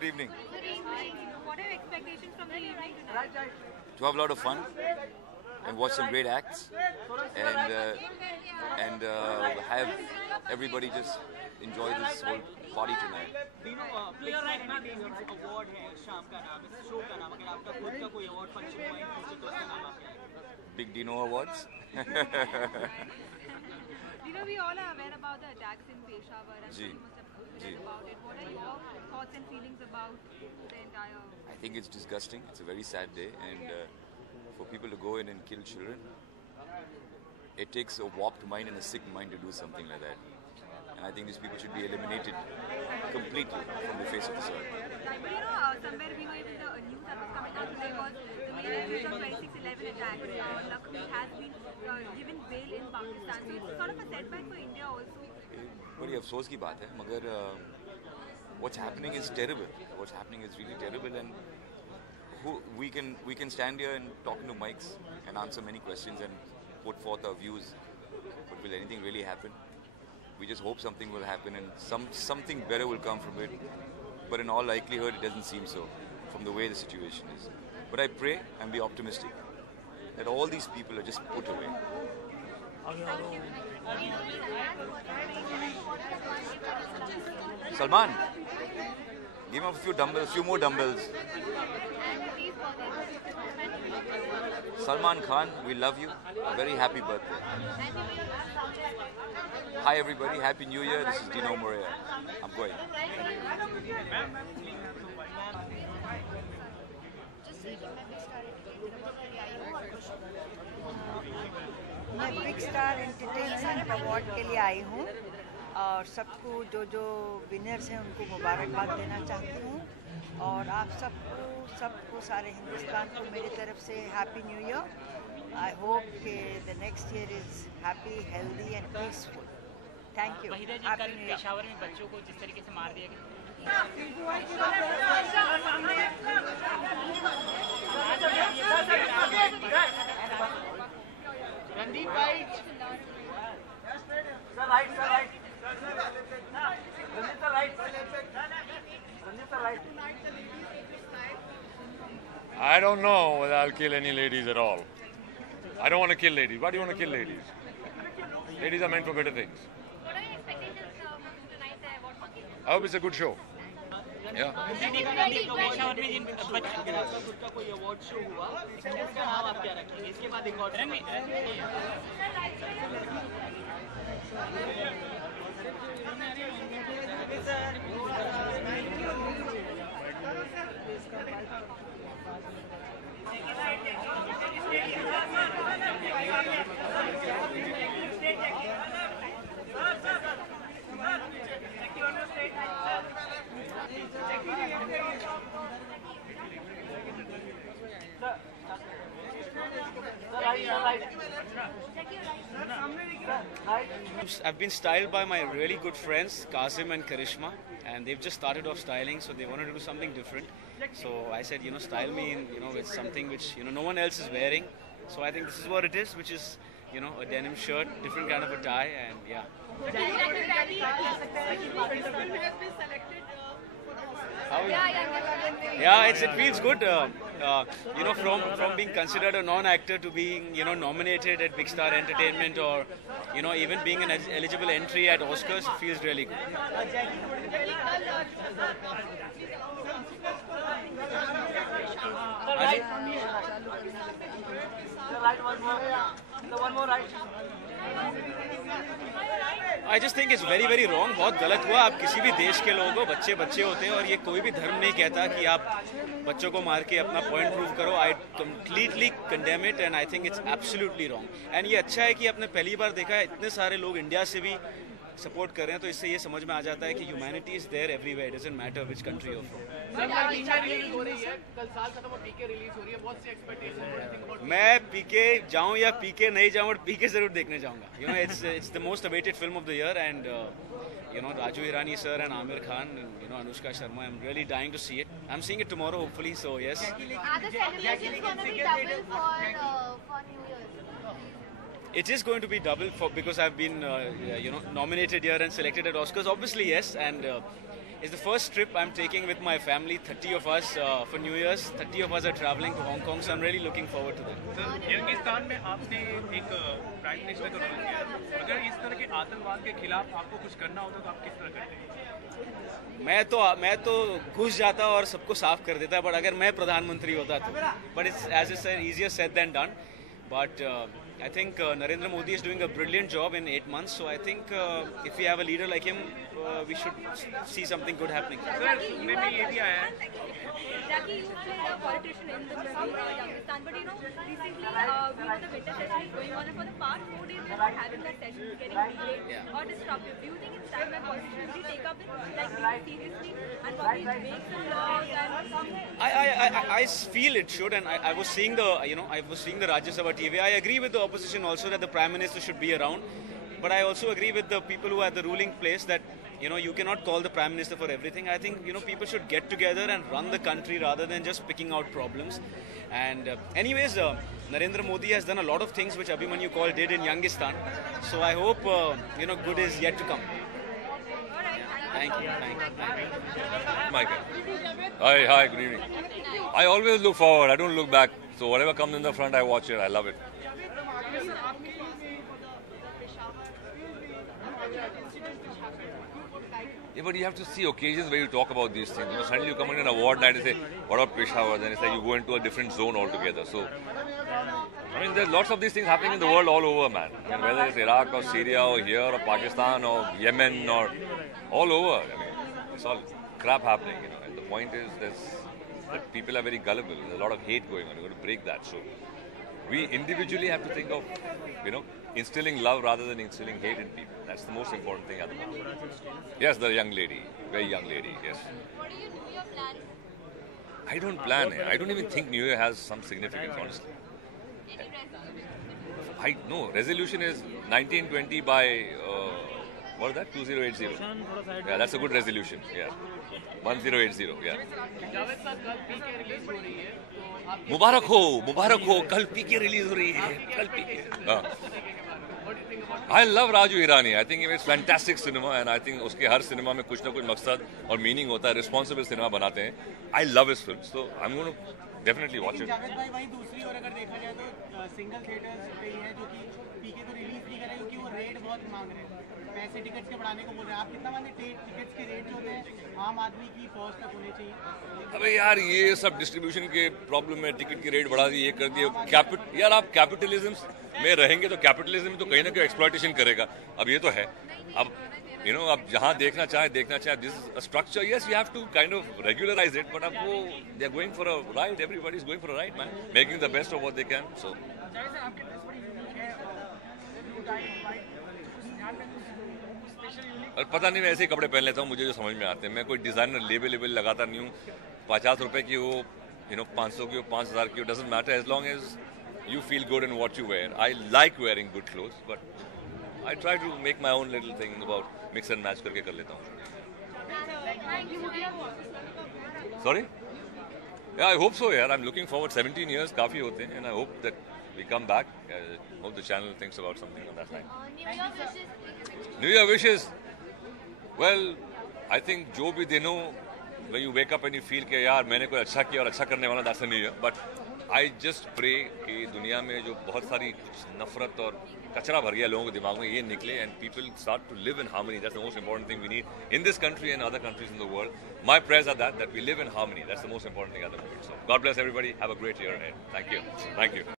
Good evening. Good evening. What are your expectations from the evening tonight? To have a lot of fun and watch some great acts and have everybody just enjoy this whole party tonight. Award है शाम का नाम इस show का नाम अगर आपका खुद का कोई अवार्ड फंक्शन हुआ इन फ्यूचर तो उसका नाम आपका आएगा Big Dino Awards. We all are aware about the attacks in Peshawar and Ji. you must have Ji. read about it. What are your thoughts and feelings about the entire... I think it's disgusting. It's a very sad day, and for people to go in and kill children, it takes a warped mind and a sick mind to do something like that. And I think these people should be eliminated completely from the face of the soil. But somewhere we know even the news that was coming out today was the main accused of 2611 attacks. Lakhmi has been given bail in Pakistan. So it's sort of a setback for India also. बड़ी अफसोस की बात है मगर what's happening is terrible. What's happening is really terrible, and we can stand here and talk into mics and answer many questions and put forth our views. But will anything really happen? We just hope something will happen and something better will come from it. But in all likelihood, it doesn't seem so from the way the situation is. But I pray and be optimistic that all these people are just put away. Salman, give him a few dumbbells, a few more dumbbells. Salman Khan, we love you. A very happy birthday. Hi everybody, Happy New Year. This is Dino Morea. I'm going. मैं big star entertainment award के लिए आई हूँ और सबको जो winners हैं उनको मुबारकबाद देना चाहती हूँ और आप सबको सारे हिंदुस्तान को मेरी तरफ से happy new year. I hope कि the next year is happy healthy and peaceful. Thank you. Waheeda ji कल पेशावर में बच्चों को जिस तरीके से मार दिया गया रणदीप भाई I don't know whether I'll kill any ladies at all. I don't want to kill ladies. Why do you want to kill ladies? Ladies are meant for better things. What are your expectations tonight award function? I hope it's a good show. Yeah. Peshawar में जिन बच्चों के आपका खुद का कोई award show हुआ उसका नाम आप क्या रखेंगे इसके बाद एक और I've been styled by my really good friends Kazim and Karishma, and they've just started off styling, so they wanted to do something different. So I said, style me in, with something which no one else is wearing. So I think this is what it is, which is a denim shirt, different kind of a tie, and yeah. Yeah, it feels good. From being considered a non-actor to being nominated at Big Star Entertainment, or even being an eligible entry at Oscars, it feels really good. I just think it's very very wrong. बहुत गलत हुआ. आप किसी भी देश के लोगों को बच्चे होते हैं और ये कोई भी धर्म नहीं कहता कि आप बच्चों को मार के अपना पॉइंट प्रूव करो. I completely condemn it and I think it's absolutely wrong. And ये अच्छा है कि आपने पहली बार देखा है इतने सारे लोग इंडिया से भी सपोर्ट कर रहे हैं, तो इससे ये समझ में आ जाता है कि humanity is there everywhere. It doesn't matter which country you are from. मैं पीके जाऊं या पीके नहीं जाऊं, और पीके जरूर देखने जाऊंगा. It's the most awaited film of the year, and Raju Hirani sir and Amir Khan, Anushka Sharma. I'm really dying to see it. I'm seeing it tomorrow, hopefully. So yes. Are the celebrations going to be double for New Year's? It is going to be double because I've been, nominated here and selected at Oscars. Obviously, yes, and It's the first trip I'm taking with my family. 30 of us for New Year's. 30 of us are traveling to Hong Kong, so I'm really looking forward to that. Sir Youngistan में आपने एक prime minister का role किया। अगर इस तरह के आतंकवाद के खिलाफ आपको कुछ करना होता तो आप किस तरह करते हैं? मैं तो घुस जाता और सबको साफ कर देता, बट अगर मैं प्रधानमंत्री होता तो, but it's as is easier said than done. But I think Narendra Modi is doing a brilliant job in 8 months. So I think if we have a leader like him, we should see something good happening. Sir सुनने में ये भी आया है Jackie, you played a politician in the movie Youngistan, but recently we know the winter session is going on, and for the past 4 days we are not having that session, it's getting delayed or disruptive. Do you think it's time that politicians really take up it seriously and probably make some laws and I feel it should, and I was seeing the Rajya Sabha TV. I agree with the opposition also that the Prime Minister should be around, but I also agree with the people who are at the ruling place that you cannot call the Prime Minister for everything. I think people should get together and run the country rather than just picking out problems. And anyways, Narendra Modi has done a lot of things which Abhimanyu Kaul did in Youngistan. So I hope good is yet to come. Thank you. Michael. Hi, good evening. I always look forward, I don't look back. So whatever comes in the front, I watch it, I love it. Yeah, but you have to see occasions where you talk about these things. Suddenly you come on an award night and say, what about Peshawar? Then it's like you go into a different zone altogether. So, I mean, there's lots of these things happening in the world all over, man. I mean, whether it's Iraq or Syria or here or Pakistan or Yemen or all over. I mean, it's all crap happening, And the point is that people are very gullible. There's a lot of hate going on. You've got to break that. So, we individually have to think of, instilling love rather than instilling hate in people. That's the most important thing at the moment. Yes, the young lady, very young lady, yes. what do you do your plans? I don't plan it. I don't even think New Year has some significance, honestly. Any resolution? No, resolution is 1920 by, what is that? 2080. Yeah, that's a good resolution, yeah. 1080, yeah. Javed साहब कल P के release हो रही है तो आप मुबारक हो, कल पीके release हो रही है, कल पीके. I love Raju Hirani. I think he makes fantastic cinema, and I think उसके हर सिनेमा में कुछ ना कुछ मकसद और मीनिंग होता है. Responsible cinema बनाते हैं. I love his films, so I'm going to definitely watch it. Javed भाई वहीं दूसरी ओर अगर देखा जाए तो सिंगल थिएटर्स पे ही है जो कि पीके को रिलीज नहीं कर रहे क्योंकि वो रेट बहुत मांग रहे हैं, पैसे टिकट्स के बढ़ाने को बोल रहे हैं. आप कितना मानते हैं टिकट्स के रेट जो होते हैं आम आदमी की पहुंच तक होने चाहिए? अबे यार ये सब डिस्ट्रीब्यूशन के प्रॉब्लम है. टिकट की रेट बढ़ा दी, ये कर दिए. यार आप कैपिटलिज्म में रहेंगे तो कैपिटलिज्म तो कहीं ना कहीं एक्सप्लॉयटेशन करेगा. अब ये तो है. अब अब जहाँ देखना चाहे this is a structure. Yes, you have to kind of regularize it, but अब वो they are going for a ride. Everybody is going for a ride, man, making the best of what they can. So और पता नहीं, मैं ऐसे ही कपड़े पहन लेता हूँ मुझे जो समझ में आते हैं. मैं कोई डिजाइनर लेबल लगाता नहीं हूँ. 50 रुपए की हो, 500 की हो, 5000 की हो, doesn't matter as long as you feel good in what you wear. I like wearing good clothes, but I try to make my own little thing about mix and match करके कर लेता हूँ. Sorry? Yeah, I hope so, yaar. I'm looking forward. 17 years काफी होते हैं, and I hope that we come back. I hope the channel thinks about something on that line. New Year wishes? New Year wishes. Well, I think जो भी दिन हो, when you wake up and you feel कि यार मैंने कोई अच्छा किया और अच्छा करने वाला, that's a New Year. But I just pray कि दुनिया में जो बहुत सारी नफरत और कचरा भर गया लोगों के दिमाग में, ये निकले and people start to live in harmony. That's the most important thing we need in this country and other countries in the world. My prayers are that we live in harmony. That's the most important thing at the moment. So God bless everybody. Have a great year ahead. Thank you.